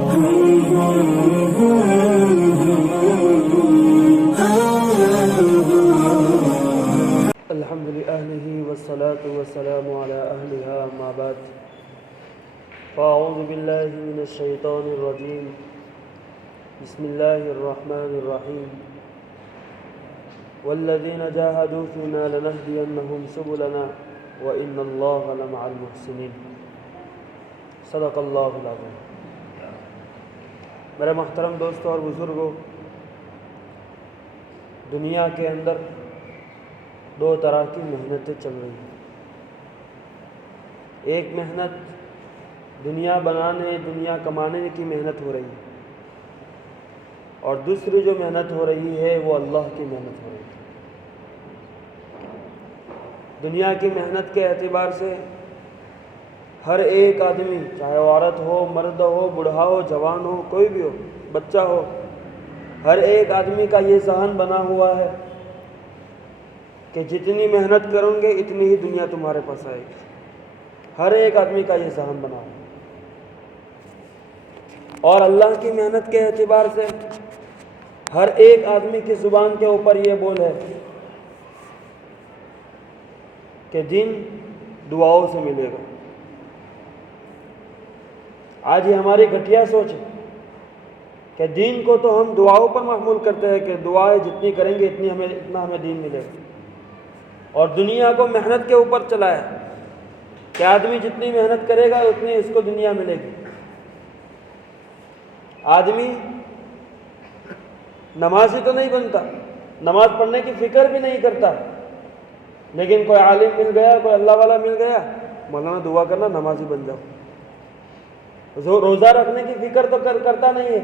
الحمد لأهله والصلاة والسلام على أهلها ما بعد فأعوذ بالله من الشيطان الرجيم بسم الله الرحمن الرحيم والذين جاهدوا فينا لنهدينهم سبلنا وإن الله لمع المحسنين صدق اللہ العظیم۔ میرے محترم دوستوں اور بزرگوں، دنیا کے اندر دو طرح کی محنتیں چل رہی ہیں۔ ایک محنت دنیا بنانے، دنیا کمانے کی محنت ہو رہی ہے، اور دوسری جو محنت ہو رہی ہے وہ اللہ کی محنت ہو رہی ہے۔ دنیا کی محنت کے اعتبار سے ہر ایک آدمی، چاہے عورت ہو، مرد ہو، بوڑھا ہو، جوان ہو، کوئی بھی ہو، بچہ ہو، ہر ایک آدمی کا یہ ذہن بنا ہوا ہے کہ جتنی محنت کرو گے اتنی ہی دنیا تمہارے پاس آئے گی۔ ہر ایک آدمی کا یہ ذہن بنا ہوا ہے۔ اور اللہ کی محنت کے اعتبار سے ہر ایک آدمی کی زبان کے اوپر یہ بول ہے کہ دین دعاؤں سے ملے گا۔ آج یہ ہماری گھٹیا سوچ ہے کہ دین کو تو ہم دعاؤں پر محمول کرتے ہیں کہ دعائیں جتنی کریں گے اتنا ہمیں دین ملے گا، اور دنیا کو محنت کے اوپر چلایا کہ آدمی جتنی محنت کرے گا اتنی اس کو دنیا ملے گی۔ آدمی نمازی تو نہیں بنتا، نماز پڑھنے کی فکر بھی نہیں کرتا، لیکن کوئی عالم مل گیا، کوئی اللہ والا مل گیا، مولانا دعا کرنا نمازی بن جاؤ۔ روزہ رکھنے کی فکر تو کرتا نہیں ہے،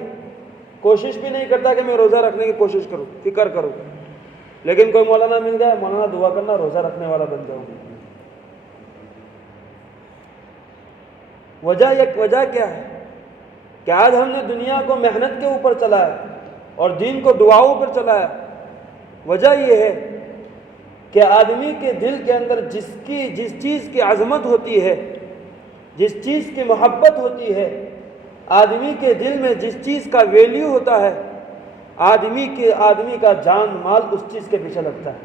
کوشش بھی نہیں کرتا کہ میں روزہ رکھنے کی کوشش کروں، فکر کروں، لیکن کوئی مولانا مل گیا، مولانا دعا کرنا روزہ رکھنے والا بن جاؤں۔ وجہ کیا ہے کہ آج ہم نے دنیا کو محنت کے اوپر چلایا اور دین کو دعاؤں پر چلایا۔ وجہ یہ ہے کہ آدمی کے دل کے اندر جس چیز کی عظمت ہوتی ہے، جس چیز کی محبت ہوتی ہے، آدمی کے دل میں جس چیز کا ویلیو ہوتا ہے، آدمی کا جان مال اس چیز کے پیچھے لگتا ہے۔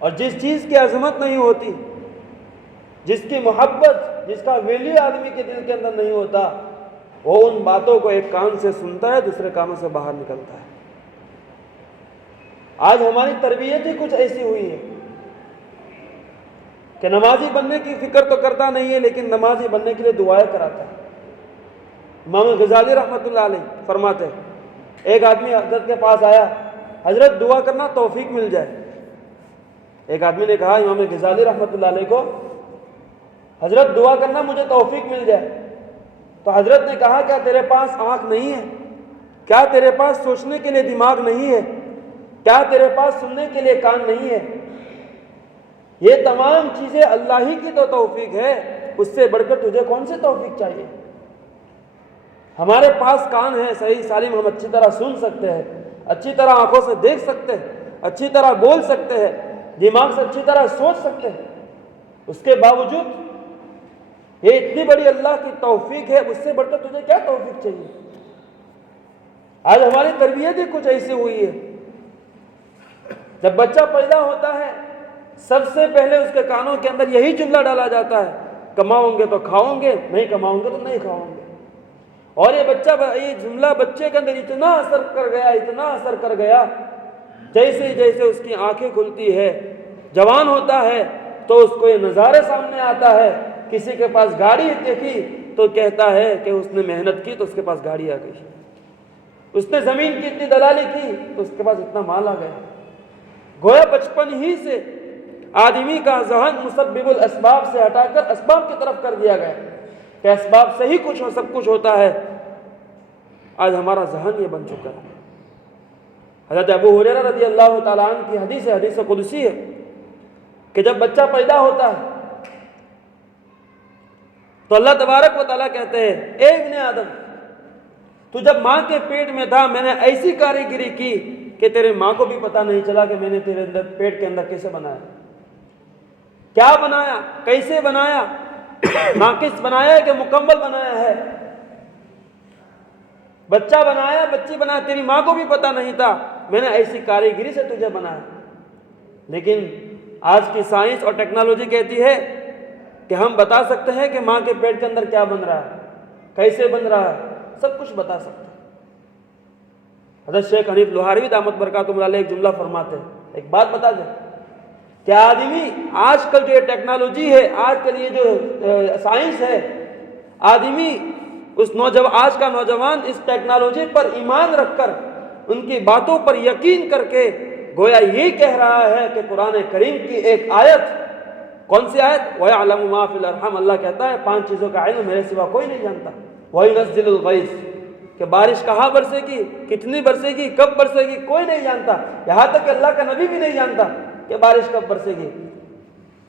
اور جس چیز کی عظمت نہیں ہوتی، جس کی محبت، جس کا ویلیو آدمی کے دل کے اندر نہیں ہوتا، وہ ان باتوں کو ایک کان سے سنتا ہے، دوسرے کانوں سے باہر نکلتا ہے۔ آج ہماری تربیت ہی کچھ ایسی ہوئی ہے کہ نمازی بننے کی فکر تو کرتا نہیں ہے، لیکن نمازی بننے کے لیے دعائیں کراتا ہے۔ امام غزالی رحمۃ اللہ علیہ فرماتے ہیں، ایک آدمی حضرت کے پاس آیا، حضرت دعا کرنا توفیق مل جائے۔ ایک آدمی نے کہا امام غزالی رحمۃ اللہ علیہ کو، حضرت دعا کرنا مجھے توفیق مل جائے۔ تو حضرت نے کہا، کیا تیرے پاس آنکھ نہیں ہے؟ کیا تیرے پاس سوچنے کے لیے دماغ نہیں ہے؟ کیا تیرے پاس سننے کے لیے کان نہیں ہے؟ یہ تمام چیزیں اللہ ہی کی تو توفیق ہے، اس سے بڑھ کر تجھے کون سی توفیق چاہیے؟ ہمارے پاس کان ہے، صحیح سالم، ہم اچھی طرح سن سکتے ہیں، اچھی طرح آنکھوں سے دیکھ سکتے ہیں، اچھی طرح بول سکتے ہیں، دماغ سے اچھی طرح سوچ سکتے ہیں۔ اس کے باوجود یہ اتنی بڑی اللہ کی توفیق ہے، اس سے بڑھ کر تجھے کیا توفیق چاہیے؟ آج ہماری تربیت ہی کچھ ایسی ہوئی ہے۔ جب بچہ پیدا ہوتا ہے سب سے پہلے اس کے کانوں کے اندر یہی جملہ ڈالا جاتا ہے، کماؤں گے تو کھاؤں گے، نہیں کماؤں گے تو نہیں کھاؤں گے۔ اور یہ جملہ بچے کے اندر اتنا اثر کر گیا، جیسے جیسے اس کی آنکھیں کھلتی ہے، جوان ہوتا ہے، تو اس کو یہ نظارے سامنے آتا ہے، کسی کے پاس گاڑی دیکھی تو کہتا ہے کہ اس نے محنت کی تو اس کے پاس گاڑی آ گئی، اس نے زمین کی اتنی دلالی کی تو اس کے پاس اتنا مال آ گیا۔ گویا بچپن ہی سے آدمی کا ذہن مسبب الاسباب سے ہٹا کر اسباب کی طرف کر دیا گیا کہ اسباب سے ہی سب کچھ ہوتا ہے۔ آج ہمارا ذہن یہ بن چکا ہے۔ حضرت ابو ہریرہ رضی اللہ تعالیٰ عنہ کی حدیث قدسی ہے کہ جب بچہ پیدا ہوتا ہے تو اللہ تبارک و تعالیٰ کہتے ہیں، اے ابن آدم، تو جب ماں کے پیٹ میں تھا میں نے ایسی کاریگری کی کہ تیرے ماں کو بھی پتہ نہیں چلا کہ میں نے تیرے پیٹ کے اندر کیسے بنایا، کیا بنایا، کیسے بنایا، ناقص بنایا کہ مکمل بنایا ہے۔ بچہ بنایا، بچی بنایا، تیری ماں کو بھی پتہ نہیں تھا میں نے ایسی کاریگری سے تجھے بنایا۔ لیکن آج کی سائنس اور ٹیکنالوجی کہتی ہے کہ ہم بتا سکتے ہیں کہ ماں کے پیٹ کے اندر کیا بن رہا ہے، کیسے بن رہا ہے، سب کچھ بتا سکتے ہیں۔ حضرت شیخ حنیف لوہاروی دامت برکاتہم علیہ ایک جملہ فرماتے ہیں، ایک بات بتا دیں کہ آدمی آج کل جو یہ ٹیکنالوجی ہے، آج کل یہ جو سائنس ہے، آدمی آج کا نوجوان اس ٹیکنالوجی پر ایمان رکھ کر، ان کی باتوں پر یقین کر کے گویا یہ کہہ رہا ہے کہ قرآن کریم کی ایک آیت، کون سی آیت؟ وَيَعْلَمُ مَا فِي الْأَرْحَامِ، اللہ کہتا ہے 5 چیزوں کا علم میرے سوا کوئی نہیں جانتا۔ وَيُنَزِّلُ الْغَيْثَ، کہ بارش کہاں برسے گی، کتنی برسے گی، کب برسے گی، کوئی نہیں جانتا، یہاں تک کہ اللہ کا نبی بھی نہیں جانتا کہ بارش کب برسے گی۔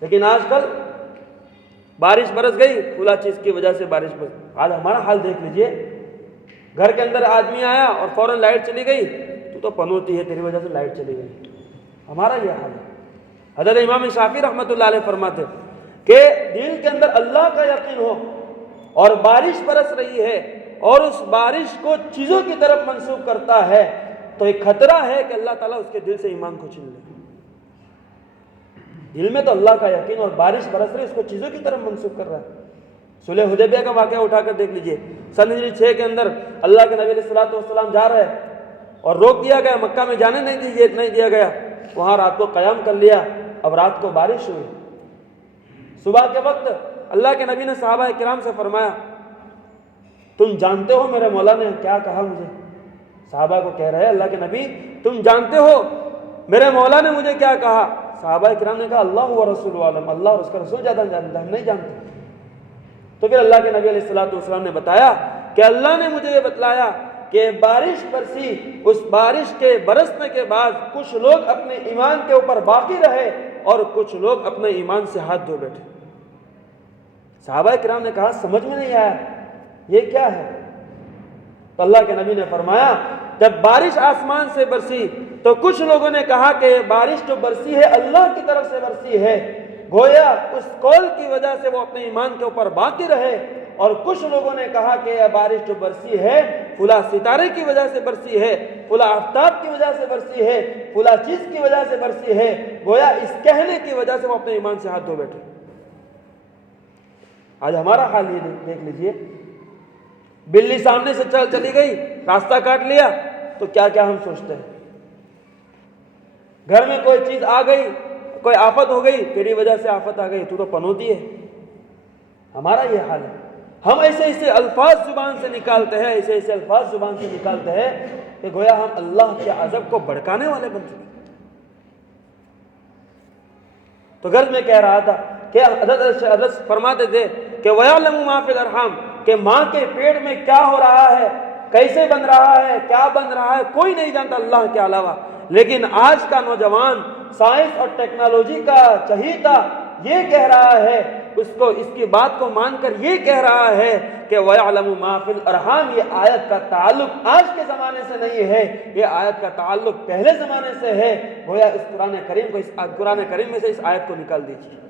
لیکن آج کل بارش برس گئی، فلاں چیز کی وجہ سے بارش برس گئی۔ آج ہمارا حال دیکھ لیجئے، گھر کے اندر آدمی آیا اور فوراً لائٹ چلی گئی، تو پنوتی ہے تیری وجہ سے لائٹ چلی گئی۔ ہمارا یہ حال ہے۔ حضرت امام شافعی رحمۃ اللہ علیہ فرماتے کہ دل کے اندر اللہ کا یقین ہو اور بارش برس رہی ہے اور اس بارش کو چیزوں کی طرف منسوخ کرتا ہے تو ایک خطرہ ہے کہ اللہ تعالیٰ اس کے دل سے ایمان کو چھین لے۔ دل میں تو اللہ کا یقین اور بارش برس رہی ہے، اس کو چیزوں کی طرف منسوخ کر رہا ہے۔ صلح حدیبیہ کا واقعہ اٹھا کر دیکھ لیجئے، سن ہجری 6 کے اندر اللہ کے نبی علیہ الصلوۃ والسلام جا رہے اور روک دیا گیا، مکہ میں جانے نہیں دیا گیا، وہاں رات کو قیام کر لیا۔ اب رات کو بارش ہوئی، صبح کے وقت اللہ کے نبی نے صحابہ کرام سے فرمایا تم جانتے ہو میرے مولا نے کیا کہا مجھے؟ صحابہ کو کہہ رہے ہیں اللہ کے نبی تم جانتے ہو میرے مولا نے مجھے کیا کہا؟ صحابہ کرام نے کہا اللہ و رسول عالم، اللہ اور اس کا رسول زیادہ جانتا ہے، ہم نہیں جانتے۔ تو پھر اللہ کے نبی علیہ الصلوۃ والسلام نے بتایا کہ اللہ نے مجھے یہ بتلایا کہ بارش برسی، اس بارش کے برسنے کے بعد کچھ لوگ اپنے ایمان کے اوپر باقی رہے اور کچھ لوگ اپنے ایمان سے ہاتھ دھو بیٹھے۔ صحابہ کرام نے کہا سمجھ میں نہیں آیا یہ کیا ہے؟ تو اللہ کے نبی نے فرمایا جب بارش آسمان سے برسی تو کچھ لوگوں نے کہا کہ یہ بارش جو برسی ہے اللہ کی طرف سے برسی ہے، گویا اس قول کی وجہ سے وہ اپنے ایمان کے اوپر باقی رہے، اور کچھ لوگوں نے کہا کہ یہ بارش جو برسی ہے فلاں ستارے کی وجہ سے برسی ہے، فلاں آفتاب کی وجہ سے برسی ہے، فلاں چیز کی وجہ سے برسی ہے، گویا اس کہنے کی وجہ سے وہ اپنے ایمان سے ہاتھ دھو بیٹھے۔ آج ہمارا حال یہ دیکھ لیجئے، بلی سامنے سے چلی گئی، راستہ کاٹ لیا تو کیا کیا ہم سوچتے ہیں، گھر میں کوئی چیز آ گئی، کوئی آفت ہو گئی، تیری وجہ سے آفت آ گئی، تو پنوتی ہے۔ ہمارا یہ حال ہے، ہم ایسے الفاظ زبان سے نکالتے ہیں، ایسے الفاظ زبان سے نکالتے ہیں کہ گویا ہم اللہ کے عذاب کو بھڑکانے والے بن چکے۔ تو غرض میں کہہ رہا تھا کہ حضرت فرماتے تھے کہ وَيَعْلَمُ مَا فِي الْأَرْحَامِ، کہ ماں کے پیٹ میں کیا ہو رہا ہے، کیسے بن رہا ہے، کیا بن رہا ہے، کوئی نہیں جانتا اللہ کے علاوہ۔ لیکن آج کا نوجوان سائنس اور ٹیکنالوجی کا چہیتا یہ کہہ رہا ہے، اس کی بات کو مان کر یہ کہہ رہا ہے کہ وَيَعْلَمُ مَا فِي الْأَرْحَامِ، یہ آیت کا تعلق آج کے زمانے سے نہیں ہے، یہ آیت کا تعلق پہلے زمانے سے ہے۔ گویا اس قرآن کریم میں سے اس آیت کو نکال دیجیے۔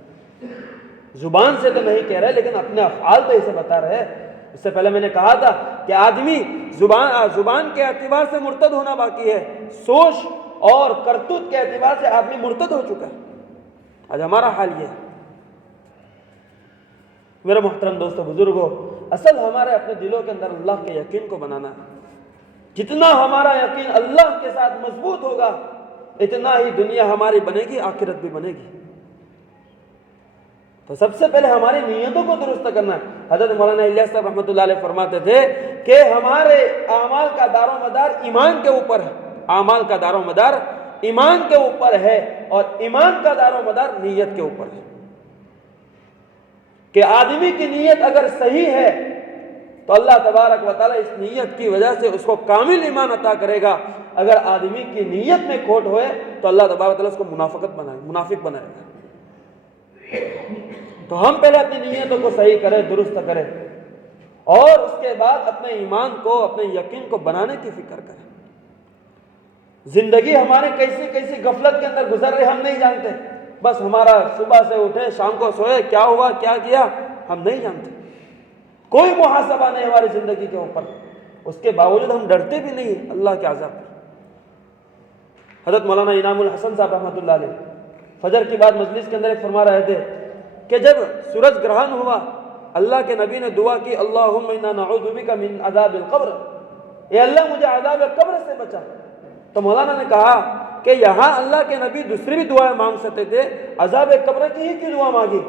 زبان سے تو نہیں کہہ رہے لیکن اپنے افعال تو اسے بتا رہے ہیں۔ اس سے پہلے میں نے کہا تھا کہ آدمی زبان کے اعتبار سے مرتد ہونا باقی ہے، سوچ اور کرتوت کے اعتبار سے آدمی مرتد ہو چکا ہے۔ آج ہمارا حال یہ ہے۔ میرے محترم دوستو بزرگوں، اصل ہمارے اپنے دلوں کے اندر اللہ کے یقین کو بنانا ہے۔ جتنا ہمارا یقین اللہ کے ساتھ مضبوط ہوگا اتنا ہی دنیا ہماری بنے گی، آخرت بھی بنے گی۔ تو سب سے پہلے ہماری نیتوں کو درست کرنا ہے۔ حضرت مولانا الیاس صاحب رحمۃ اللہ علیہ فرماتے تھے کہ ہمارے اعمال کا دار و مدار ایمان کے اوپر ہے، اعمال کا دار و مدار ایمان کے اوپر ہے، اور ایمان کا دار و مدار نیت کے اوپر ہے۔ کہ آدمی کی نیت اگر صحیح ہے تو اللہ تبارک و تعالیٰ اس نیت کی وجہ سے اس کو کامل ایمان عطا کرے گا۔ اگر آدمی کی نیت میں کھوٹ ہوئے تو اللہ تبارک و تعالیٰ اس کو منافق بنائے گا۔ تو ہم پہلے اپنی نیتوں کو صحیح کریں، درست کریں، اور اس کے بعد اپنے ایمان کو، اپنے یقین کو بنانے کی فکر کریں۔ زندگی ہمارے کیسی غفلت کے اندر گزر رہے ہم نہیں جانتے۔ بس ہمارا صبح سے اٹھے شام کو سوئے، کیا ہوا کیا کیا ہم نہیں جانتے۔ کوئی محاسبہ نہیں ہماری زندگی کے اوپر۔ اس کے باوجود ہم ڈرتے بھی نہیں ہیں اللہ کے عذاب پر۔ حضرت مولانا انعام الحسن صاحب رحمۃ اللہ علیہ فجر کی بعد مجلس کے اندر ایک فرما رہے تھے کہ جب سورج گرہن ہوا اللہ کے نبی نے دعا کی اللہم انا نعوذ بک من عذاب القبر، اے اللہ مجھے عذاب قبر سے بچا۔ تو مولانا نے کہا کہ یہاں اللہ کے نبی دوسری بھی دعائیں مانگ سکتے تھے، عذاب قبر کی ہی کیوں دعا مانگی؟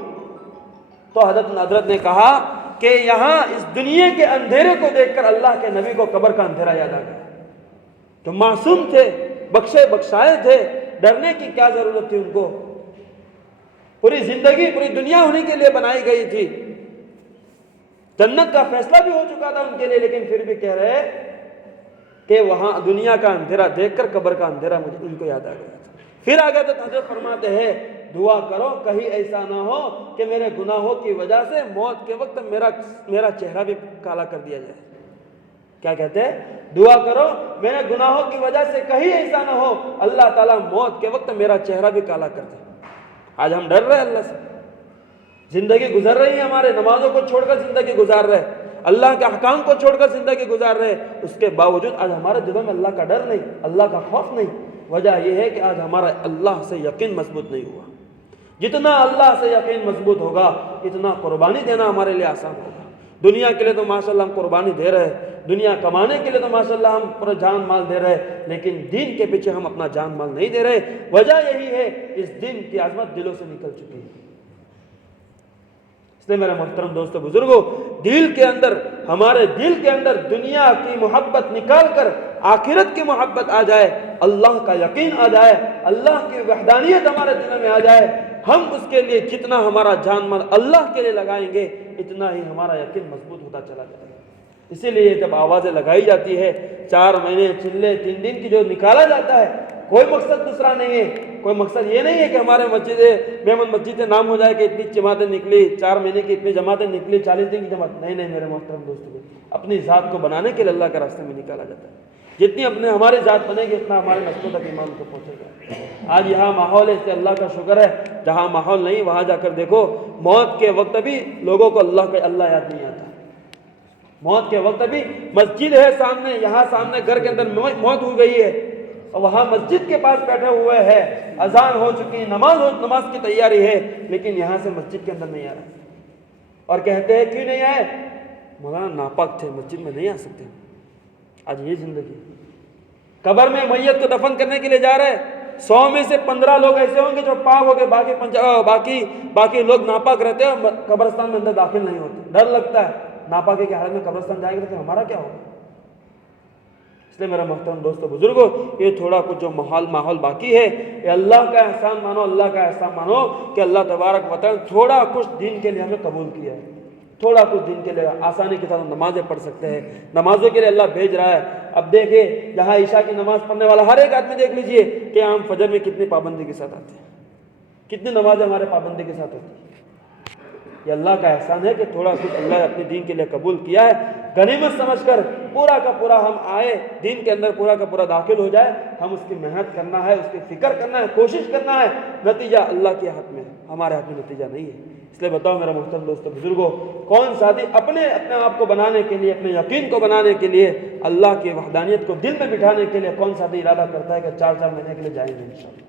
تو حضرت نے کہا کہ یہاں اس دنیا کے اندھیرے کو دیکھ کر اللہ کے نبی کو قبر کا اندھیرا یاد آ گیا، تو معصوم تھے، بخشے بخشائے تھے، ڈرنے کی کیا ضرورت تھی ان کو؟ پوری زندگی پوری دنیا انہی کے لیے بنائی گئی تھی، جنت کا فیصلہ بھی ہو چکا تھا ان کے لیے، لیکن پھر بھی کہہ رہے کہ وہاں دنیا کا اندھیرا دیکھ کر قبر کا اندھیرا مجھے ان کو یاد آ گیا۔ پھر آگے تو حضرت فرماتے ہیں دعا کرو کہیں ایسا نہ ہو کہ میرے گناہوں کی وجہ سے موت کے وقت میرا چہرہ بھی کالا کر دیا جائے۔ کیا کہتے ہیں؟ دعا کرو میرے گناہوں کی وجہ سے کہیں ایسا نہ ہو اللہ تعالیٰ موت کے وقت میرا چہرہ بھی کالا کر دے۔ آج ہم ڈر رہے ہیں اللہ سے، زندگی گزر رہی ہے ہمارے، نمازوں کو چھوڑ کر زندگی گزار رہے، اللہ کے احکام کو چھوڑ کر زندگی گزار رہے، اس کے باوجود آج ہمارے دلوں میں اللہ کا ڈر نہیں، اللہ کا خوف نہیں۔ وجہ یہ ہے کہ آج ہمارا اللہ سے یقین مضبوط نہیں ہوا۔ جتنا اللہ سے یقین مضبوط ہوگا اتنا قربانی دینا ہمارے لیے آسان ہوگا۔ دنیا کے لیے تو ماشاءاللہ ہم قربانی دے رہے ہیں، دنیا کمانے کے لیے تو ماشاءاللہ ہم پورا جان مال دے رہے ہیں، لیکن دین کے پیچھے ہم اپنا جان مال نہیں دے رہے۔ وجہ یہی ہے اس دین کی عظمت دلوں سے نکل چکی ہے۔ اس لیے میرے محترم دوستو بزرگوں، دل کے اندر، ہمارے دل کے اندر دنیا کی محبت نکال کر آخرت کی محبت آ جائے، اللہ کا یقین آ جائے، اللہ کی وحدانیت ہمارے دل میں آ جائے، ہم اس کے لیے جتنا ہمارا جان مال اللہ کے لیے لگائیں گے اتنا ہی ہمارا یقین مضبوط ہوتا چلا جائے گا۔ اسی لیے جب آوازیں لگائی جاتی ہے 4 مہینے چلے 3 دن کی جو نکالا جاتا ہے، کوئی مقصد دوسرا نہیں ہے، کوئی مقصد یہ نہیں ہے کہ ہمارے میمن مسجد نام ہو جائے کہ اتنی جماعتیں نکلی، 4 مہینے کی اتنی جماعتیں نکلی، 40 دن کی جماعت نہیں میرے محترم دوستوں، اپنی ذات کو بنانے کے لیے اللہ کے راستے میں نکالا جاتا ہے۔ جتنی ہماری ذات بنے گی اتنا ہمارے نسلوں تک ایمان کو پہنچے گا۔ آج یہاں ماحول ہے، اس سے اللہ کا شکر ہے، جہاں ماحول نہیں وہاں جا کر دیکھو موت کے وقت بھی لوگوں کو اللہ یاد نہیں آتا۔ موت کے وقت بھی مسجد ہے سامنے، یہاں سامنے گھر کے اندر موت ہو گئی ہے اور وہاں مسجد کے پاس بیٹھے ہوئے ہیں، اذان ہو چکی، نماز کی تیاری ہے، لیکن یہاں سے مسجد کے اندر نہیں آ رہا، اور کہتے ہیں کیوں نہیں آئے؟ مولانا ناپاک تھے، مسجد میں نہیں آ سکتے۔ آج یہ زندگی، قبر میں میت کو دفن کرنے کے لیے جا رہے، 100 میں سے 15 لوگ ایسے ہوں گے جو پاک ہو گئے، باقی لوگ ناپاک رہتے ہیں اور قبرستان میں اندر داخل نہیں ہوتے۔ ڈر لگتا ہے ناپاکی کے حالت میں قبرستان جائے گا تو ہمارا کیا ہوگا؟ اس لیے میرا محترم دوستو بزرگوں، یہ تھوڑا کچھ جو ماحول باقی ہے، یہ اللہ کا احسان مانو، اللہ کا احسان مانو کہ اللہ تبارک و تعالی تھوڑا کچھ دین کے لیے ہمیں قبول کیا ہے، تھوڑا کچھ دن کے لیے آسانی کے ساتھ نمازیں پڑھ سکتے ہیں، نمازوں کے لیے اللہ بھیج رہا ہے۔ اب دیکھیں جہاں عشاء کی نماز پڑھنے والا ہر ایک آدمی دیکھ لیجئے کہ ہم فجر میں کتنی پابندی کے ساتھ آتے ہیں، کتنی نمازیں ہمارے پابندی کے ساتھ ہوتی ہیں۔ یہ اللہ کا احسان ہے کہ تھوڑا کچھ اللہ اپنے دین کے لیے قبول کیا ہے، غنیمت سمجھ کر پورا کا پورا ہم آئے دین کے اندر، پورا کا پورا داخل ہو جائے۔ ہم اس کی محنت کرنا ہے، اس کی فکر کرنا ہے، کوشش کرنا ہے، نتیجہ اللہ کے ہاتھ میں ہے، ہمارے ہاتھ میں نتیجہ نہیں ہے۔ اس لیے بتاؤ میرا محترم دوستو بزرگوں، کون ساتھی اپنے آپ کو بنانے کے لیے، اپنے یقین کو بنانے کے لیے، اللہ کی وحدانیت کو دل میں بٹھانے کے لیے کون ساتھی ارادہ کرتا ہے کہ 4 مہینے کے لیے جائیں گے انشاءاللہ۔